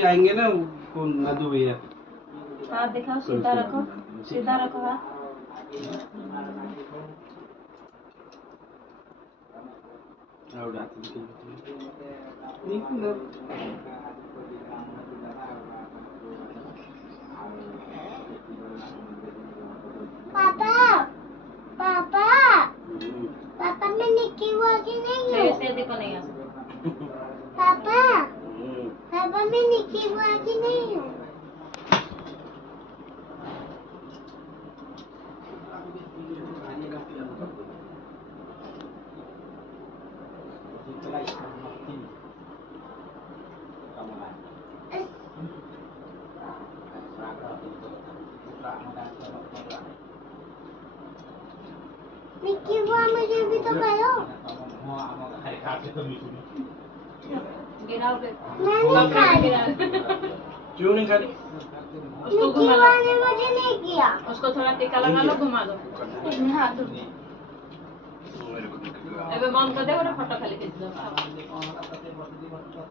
आएंगे ना कौन नादू भैया। हाथ दिखाओ, सीधा रखो, सीधा रखो हाथ। पापा पापा पापा मैं निकी हुआ कि नहीं हूँ? ऐसे देखो नहीं आ सकता। पापा पापा मैं निकी हुआ कि नहीं हूँ? निकी हुआ मुझे भी तो करो। गिराओ पे। मैं नहीं खा रही। क्यों नहीं खा रही? उसको निकी घुमा हुआ दो, ने मुझे नहीं किया। उसको थोड़ा टीका लगा लो, घुमा दो। इसमें हाथ दो। मेरे को ଏବେ ବନ୍ଦ କରିଦେ, ଗୋଟେ ଫଟୋ ଖାଲି ଖींच ଦो।